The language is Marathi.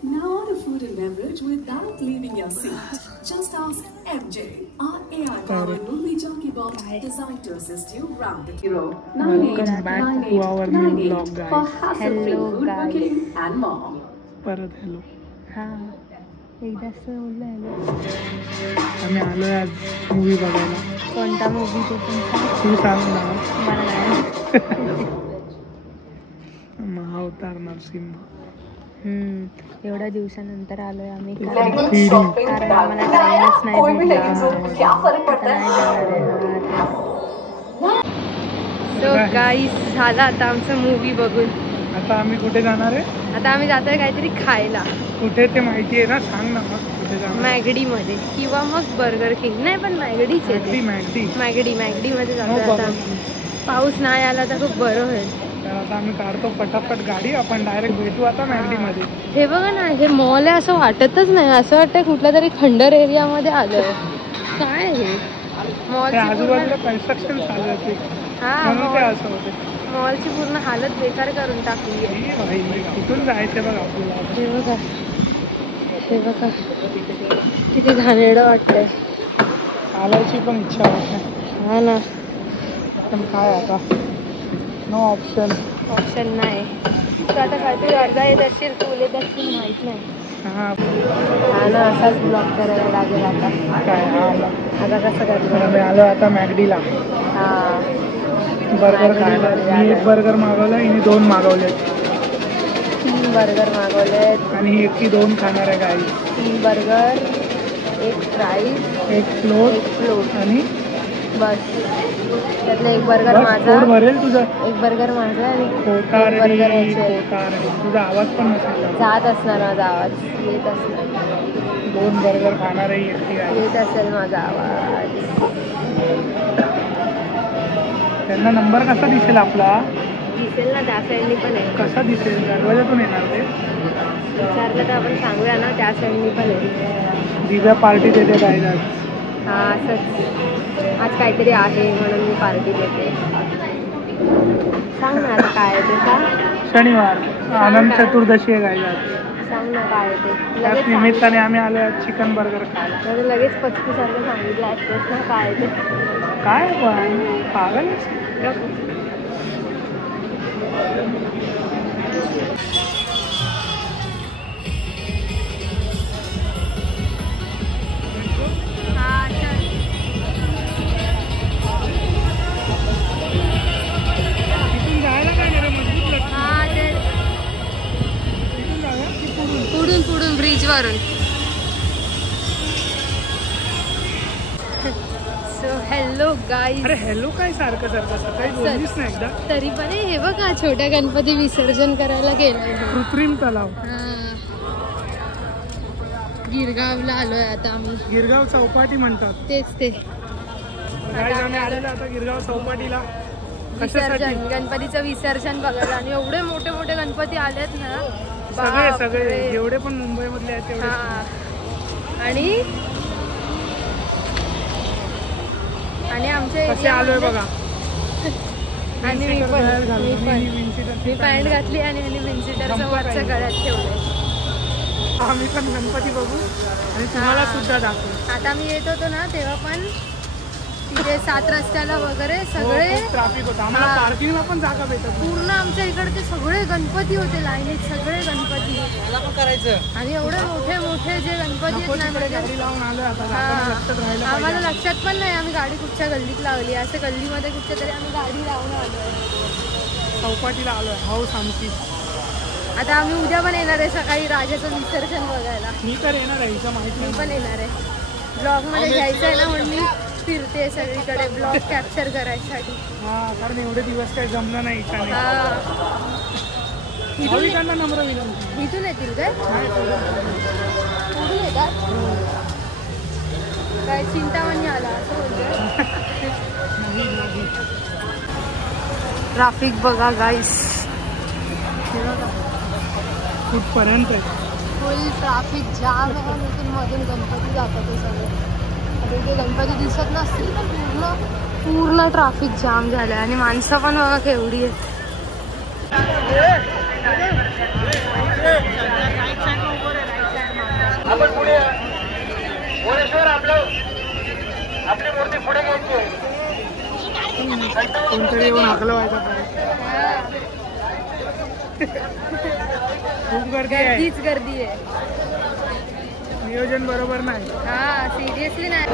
Now order food and beverage without leaving your seat. Just ask MJ, our AI-powered movie jockey bot designed to assist you round the hero. Welcome back to our new vlog, guys. For hassle-free food booking and more. परत हॅलो. हा एकदाच बोललो हॅलो. आम्ही आलोय आज मूवी बघायला. कोणता मूवी तो पण तू सांग ना. मला नाही. महाअवतार नरसिंह. एवढ्या दिवसानंतर आलोय आम्ही कारण आम्हाला टाइमच नाही भेटला. सो गाईस झाला आता आमचं मूवी बघून. आता आम्ही कुठे जाणार आहे? आता आम्ही जातोय काहीतरी खायला. कुठे ते माहिती आहे ना, सांग ना मग कुठे जाणार. मॅगडी मध्ये किंवा मग बर्गर किंग. नाही पण मॅगडीच आहे. मॅगडी मध्ये जातोय आता. पाऊस नाही आला तर खूप बरं होईल. आता आम्ही काढतो पटापट गाडी, आपण डायरेक्ट भेटू आता मॅगडी मध्ये. हे बघा ना, हे मॉल आहे असं वाटतच नाही. असं वाटतंय कुठल्या तरी खंडर एरिया मध्ये आलोय. काय हे मॉल आजूबाजूला कन्स्ट्रक्शन चालू आहे. म्हणून ते असं होते. मॉलची पूर्ण हालत बेकार करून टाकली आहे. कुठून जायचं बघ आपल्याला. हे बघा किती घाणेरडं वाटतंय. चालायची पण इच्छा होत नाही. हा ना, पण काय आता, नो ऑप्शन नाही. तू आता काहीतरी अर्धा येत असशील, तू येत असशील माहित नाही. हा ना, असाच ब्लॉक करायला लागेल आता. काय आता कसं करतो. आम्ही आलो आता मॅगडीला. हा बर्गर खायला. मी एक बर्गर मागवला, हिने 2 मागवले. 3 बर्गर मागवलेत आणि एकटी 2 खाणार आहे गाई. 3 बर्गर, 1 फ्राईज, 1 फ्लोट आणि बस. त्यातलं 1 बर्गर माझा. भरेल तुझं. 1 बर्गर माझा आणि खोटार बर्गर तुझा आवाज पण नसेल जात असणार. माझा आवाज येत असणार. 2 बर्गर खाणार आहे एकटी गाई. येत असेल माझा आवाज. त्यांना नंबर कसा दिसेल आपला? दिसेल ना, त्या साईडनी पण आहे. कसा दिसेल? दरवाजातून येणार ते. विचारलं तर आपण सांगूया ना, त्या साईडनी पण आहे. दिव्या पार्टी देते काय आज. हा असंच, आज काहीतरी आहे म्हणून मी पार्टी देते. सांग ना आता काय आहे ते. का शनिवार आनंद चतुर्दशी आहे काय आज. सांग ना काय आहे ते. त्याच निमित्ताने आम्ही आलो आज चिकन बर्गर खायला. लगेच 35 सारखं सांगितलं ॲड्रेस ना. काय आहे ते. काय पण पागल. पुढून ब्रिज वरून. So hello guys. अरे हॅलो काय सारखं सकाळी बोललीस ना एकदा तरी पण. हे बघा छोट्या गणपती विसर्जन करायला गेलाय. कृत्रिम तलाव. गिरगावला आलोय आता आम्ही. गिरगाव चौपाटी म्हणतात. तेच ते. आम्ही आलेलो आता गिरगाव चौपाटीला विसर्जन, गणपतीचं विसर्जन बघायला. आणि एवढे मोठे मोठे गणपती आलेत ना. सगळे जेवढे पण मुंबई मधले आहेत तेवढे. आणि आमच्या कसे आलोय बघा. आणि मी पॅन्ट घातली आणि विन्सिटरचं वरचं गळ्यात ठेवलंय. आम्ही पण गणपती बघू आणि तुम्हाला सुद्धा दाखवू. आता मी येत होतो ना तेव्हा पण तिथे 7 रस्त्याला वगैरे सगळे ट्रॅफिक होतं. आम्हाला पार्किंगला पण जागा भेटत. पूर्ण आमच्या इकडचे सगळे गणपती होते लाईनीत. सगळे गणपती करायचं. आणि एवढे मोठे मोठे जे गणपती गाडी लावून आलोय आता. आम्हाला लक्षात पण नाही आम्ही गाडी कुठच्या गल्लीत लावली. असं गल्लीमध्ये कुठच्या तरी आम्ही गाडी लावून आलोय. चौपाटीला आलोय. हाऊस आमची. आता आम्ही उद्या पण येणार आहे सकाळी राजाचं विसर्जन बघायला. मी तर येणार आहे. हिचं माहिती. मी पण येणार आहे. ब्लॉग मध्ये घ्यायचं आहे ना म्हणून मी फिरते सगळीकडे ब्लॉग कॅप्चर करायसाठी. कारण एवढे दिवस काही जमलं नाही. नम्र विनंती. इथून येतील काय? कुठून येतात? काय चिंतामणी आला असं बोलतोय. ट्रॅफिक बघा गाईस. कुठपर्यंत फुल ट्रॅफिक जाम आहे. इथून मधून गणपती जातात सगळे. आता इथे गणपती दिसत नसतील तर पूर्ण ट्रॅफिक जाम झालं. आणि माणसं पण बघा केवढी आहेत. आपण पुढे भुवनेश्वर आपली मूर्ती पुढे घ्यायची आहे. कोणतरी येऊन हाकलं व्हायचा खूप गर्दी आहे. गर्दीच गर्दी आहे. नियोजन बरोबर नाही. हा सिरियसली नाही.